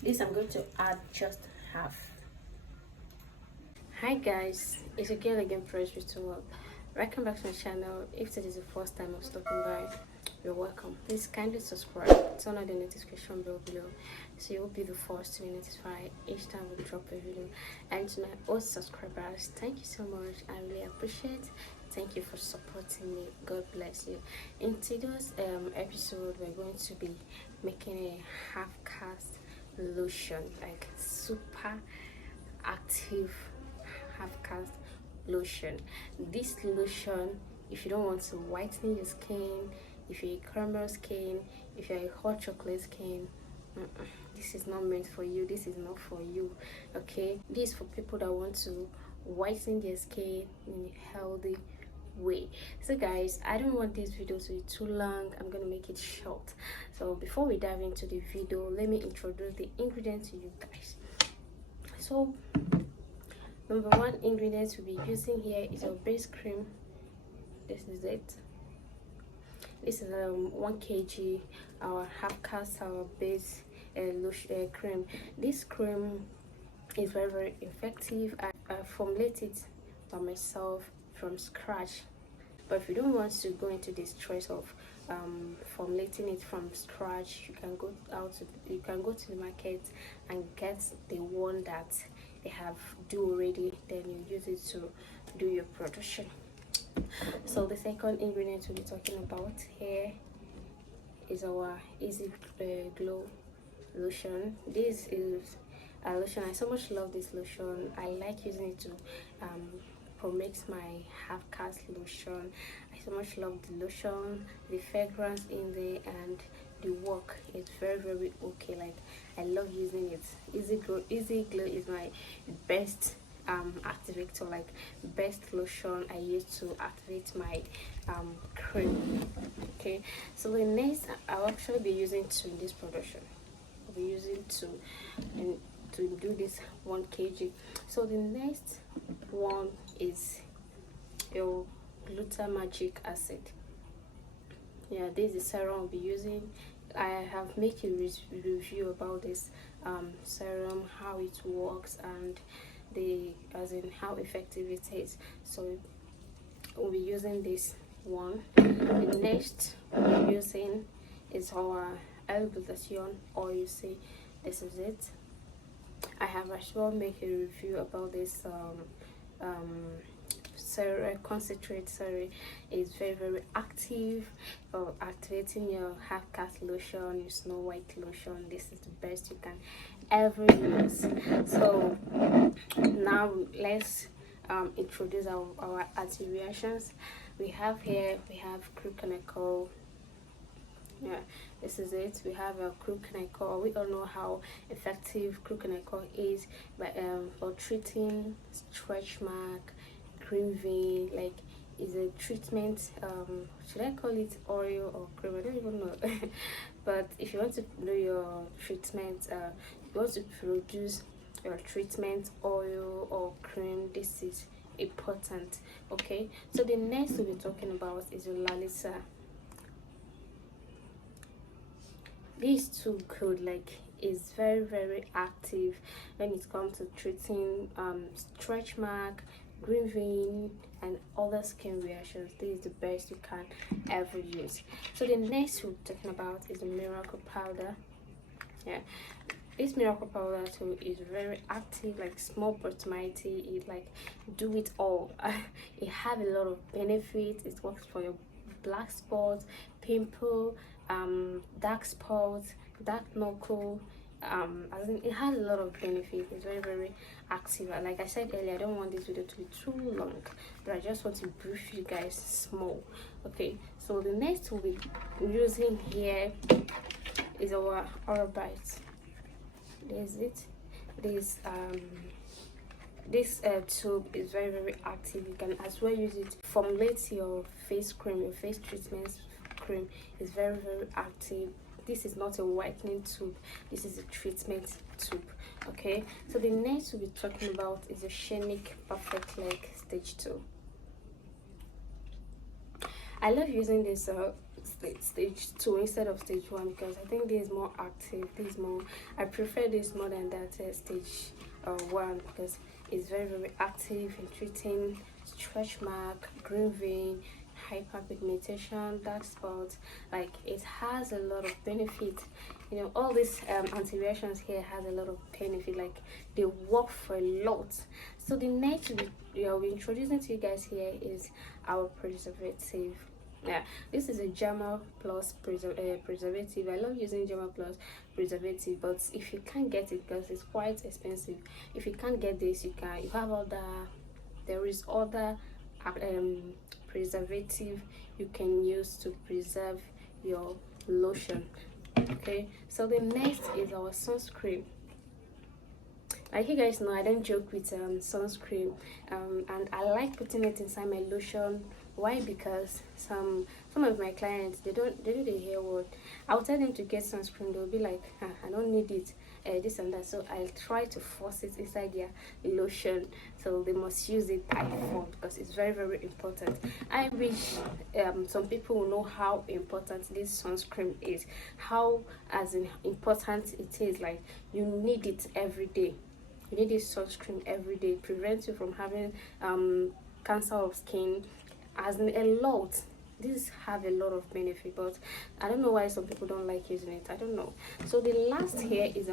This I'm going to add just half. Hi guys, it's your girl again, Fresh Ritual. Welcome back to my channel. If this is the first time of stopping by, you're welcome. Please kindly subscribe, turn on the notification bell below so you will be the first to be notified each time we drop a video. And to my old subscribers, thank you so much. I really appreciate it. Thank you for supporting me. God bless you. In today's episode, we're going to be making a half cast lotion, like super active half cast lotion. This lotion, if you don't want to whiten your skin, if you're a caramel skin, if you're a hot chocolate skin, this is not meant for you. This is not for you. Okay, this is for people that want to whiten their skin in a healthy way. So guys, I don't want this video to be too long. I'm gonna make it short. So before we dive into the video, let me introduce the ingredients to you guys. So number one ingredient we'll be using here is our base cream. This is it. This is 1 kg our half cast our base lotion cream. This cream is very effective. I formulate it by myself from scratch, but if you don't want to go into the stress of formulating it from scratch, you can go to the market and get the one that they have do already, then you use it to do your production. So the second ingredient we'll be talking about here is our Easy Glow lotion. This is a lotion. I so much love this lotion. I like using it to promote my half cast lotion. I so much love the lotion, the fragrance in there, and the work is very okay. Like, I love using it. Easy Glow is my best activator, like best lotion I use to activate my cream. Okay, so the next I'll actually be using to this production, I'll be using to do this 1 kg. So the next one is your glutamagic acid. Yeah, this is the serum I'll be using. I have made a review about this serum, how it works, and how effective it is. So we'll be using this one. The next we'll be using is our lotion, or you see, this is it. I have as well made a review about this concentrate. Is very active for activating your half cast lotion, your Snow White lotion. This is the best you can ever use. So now let's introduce our anti-reactions. We have Crucanical. Yeah, this is it. We have a Crucanical. We all know how effective Crucanical is for treating stretch mark, green vein. Like, is a treatment, should I call it oil or cream? I don't even know. But if you want to do your treatment, you want to produce your treatment oil or cream, this is important. Okay, so the next we'll be talking about is your Lalisa. These two could, like, is very active when it comes to treating stretch mark, green vein, and other skin reactions. This is the best you can ever use. So the next we're talking about is the Miracle Powder. Yeah, this Miracle Powder too is very active, like small proximity. It like do it all. It have a lot of benefits. It works for your black spots, pimple, dark spots, dark knuckle. It has a lot of benefits. It's very active. Like I said earlier, I don't want this video to be too long, but I just want to brief you guys small. Okay, so the next we'll be using here is our Orabite. There's it. This tube is very active. You can as well use it formulate your face cream, your face treatment cream is very active. This is not a whitening tube, this is a treatment tube. Okay, so the next we'll be talking about is the Shenic Perfect Leg Stage 2. I love using this stage 2 instead of stage 1, because I think this is more active. This is more, I prefer this more than that stage 1, because it's very very active in treating stretch mark, green vein, hyperpigmentation, dark spots. Like, it has a lot of benefit. You know, all these anti-reactions here has a lot of benefit. Like, they work for a lot. So the next we're introducing to you guys here is our preservative. Yeah, this is a Germa Plus preservative. I love using Germa Plus preservative, but if you can't get it, because it's quite expensive, if you can't get this, you have other, there is other preservative you can use to preserve your lotion. Okay, so the next is our sunscreen. Like you guys know, I don't joke with sunscreen, and I like putting it inside my lotion. Why? Because some of my clients, they do the hair work. I'll tell them to get sunscreen, they'll be like, I don't need it, this and that. So I'll try to force it inside their lotion, so they must use it by default, because it's very very important. I wish some people will know how important this sunscreen is, how as important it is. Like, you need it every day. You need this sunscreen every day. It prevents you from having cancer of skin, as in a lot. These have a lot of benefit, but I don't know why some people don't like using it. I don't know. So the last here is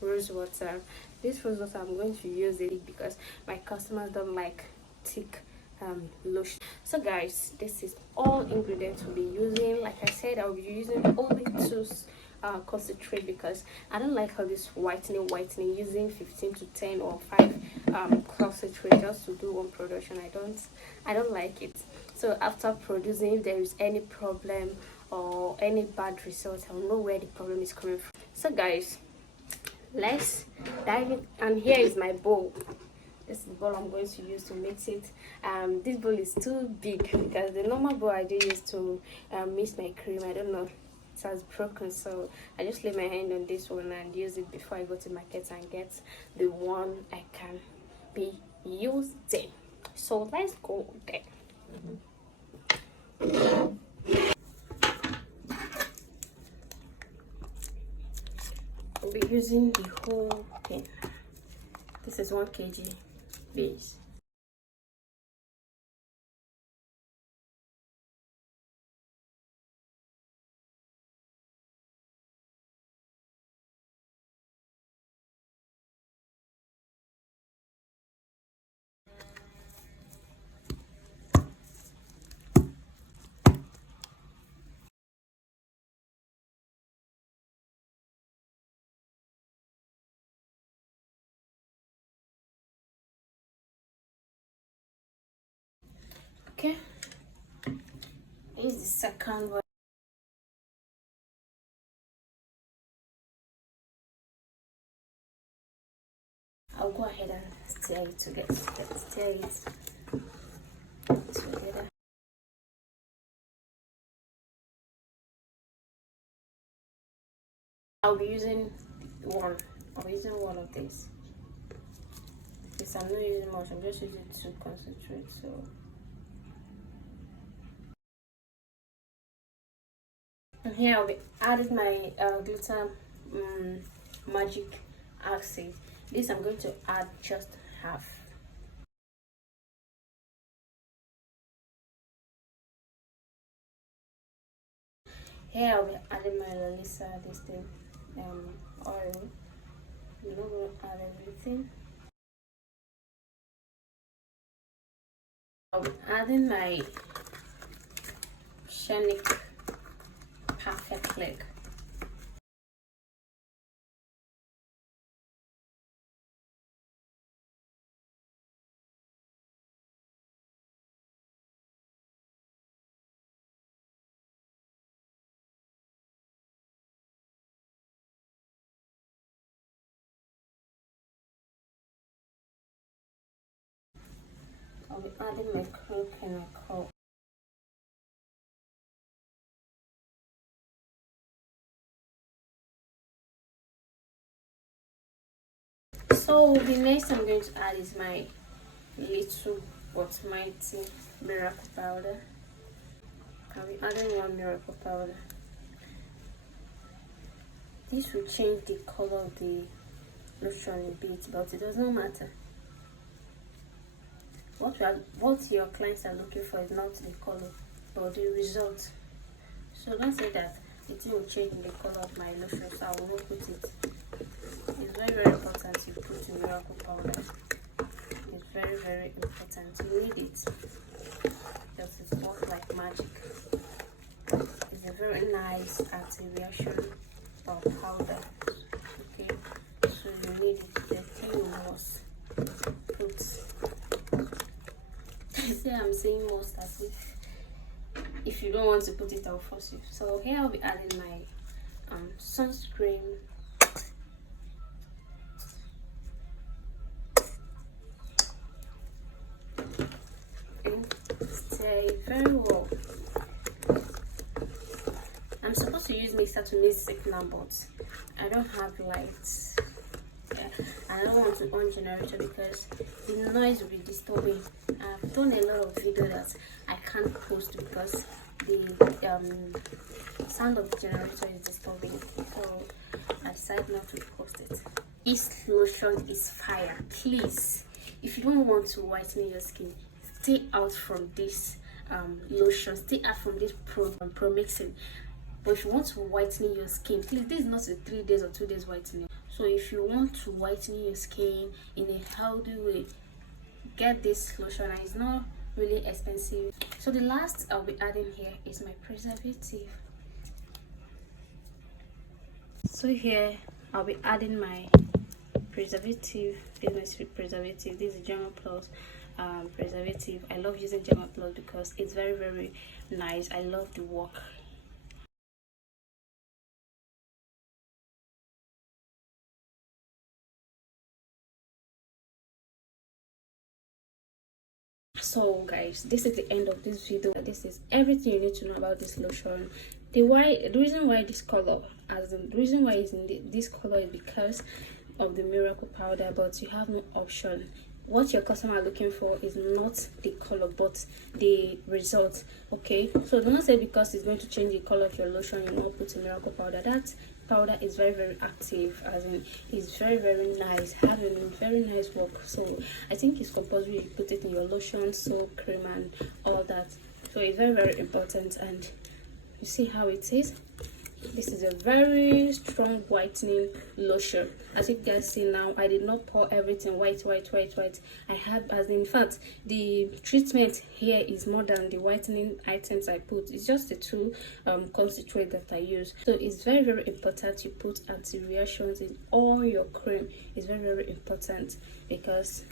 rose water. This rose water, I'm going to use it because my customers don't like thick lotion. So guys, this is all ingredients we'll be using. Like I said, I'll be using only two concentrate, because I don't like all this whitening using 15 to 10 or 5 concentrate just to do one production. I don't like it. So after producing, if there is any problem or any bad result, I'll know where the problem is coming from. So guys, let's dive in. And here is my bowl. This is the bowl I'm going to use to mix it. This bowl is too big, because the normal bowl I do use to mix my cream, I don't know, it has broken, so I just lay my hand on this one and use it before I go to market and get the one I can be using. So let's go there. I'll be using the whole thing. This is 1 kg base. Okay, here's the second one. I'll go ahead and stir it together. Stir it together. I'll be using one. I'll be using one of these. Because I'm not using much, I'm just using to concentrate. So and here I'll be adding my glitter magic acid. This I'm going to add just half. Here I'll be adding my Lalisa this thing oil. I'm not going to add everything. I'll be adding my Shanic Perfect Leg. I'll be adding my cream chemical. So the next I'm going to add is my little but mighty miracle powder. I'll be adding one miracle powder. This will change the color of the lotion a bit, but it does not matter. What your clients are looking for is not the color, but the result. So don't say that it will change the color of my lotion, so I will not put it. It's very, very important you put the miracle powder. It's very, very important. You need it because it works like magic. It's a very nice anti-reaction powder. Okay, so you need it. The thing you must put. Say I'm saying most as if you don't want to put it, I'll force you. So here I'll be adding my sunscreen. And stay very well. I'm supposed to use mixer to mix it now, but I don't have lights. Yeah, and I don't want to on generator because the noise will be disturbing. I've done a lot of video that I can't post because the sound of the generator is disturbing, so I decided not to post it. This lotion is fire. Please, if you don't want to whiten your skin, stay out from this lotion, stay out from this pro mixing. But if you want to whiten your skin, please, this is not a 3 days or 2 days whitening. So if you want to whiten your skin in a healthy way, get this lotion, and it's not really expensive. So the last I'll be adding here is my preservative. So here I'll be adding my preservative, business preservative. This is German Plus preservative. I love using German Plus because it's very, very nice. I love the work. So guys, this is the end of this video. This is everything you need to know about this lotion. The reason why this color, the reason why it's in this color is because of the miracle powder, but you have no option. What your customer are looking for is not the color but the result. Okay, so do not say because it's going to change the color of your lotion you not put a miracle powder. That powder is very, very active, as in it's very, very nice, having very nice work. So I think it's compulsory you put it in your lotion, soap, cream and all that. So it's very, very important. And you see how it is. This is a very strong whitening lotion. As you guys see now, I did not pour everything white. I have, as in fact, the treatment here is more than the whitening items I put. It's just the two concentrate that I use. So it's very, very important you put anti-reactions in all your cream. It's very, very important because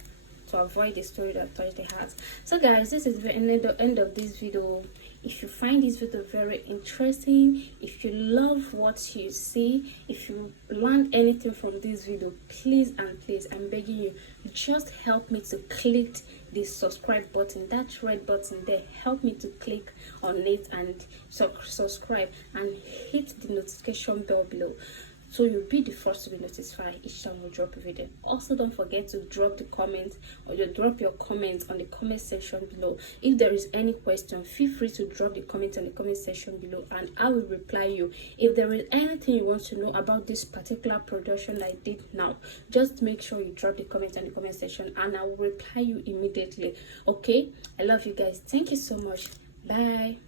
to avoid the story that touched the heart. So guys, this is the end of this video. If you find this video very interesting, if you love what you see, if you learn anything from this video, please and please, I'm begging you, just help me to click the subscribe button, that red button there. Help me to click on it and subscribe and hit the notification bell below, so you'll be the first to be notified each time we drop a video. Also, don't forget to drop the comment, or you drop your comments on the comment section below. If there is any question, feel free to drop the comment on the comment section below and I will reply you. If there is anything you want to know about this particular production I did now, just make sure you drop the comment on the comment section and I will reply you immediately. Okay, I love you guys. Thank you so much. Bye.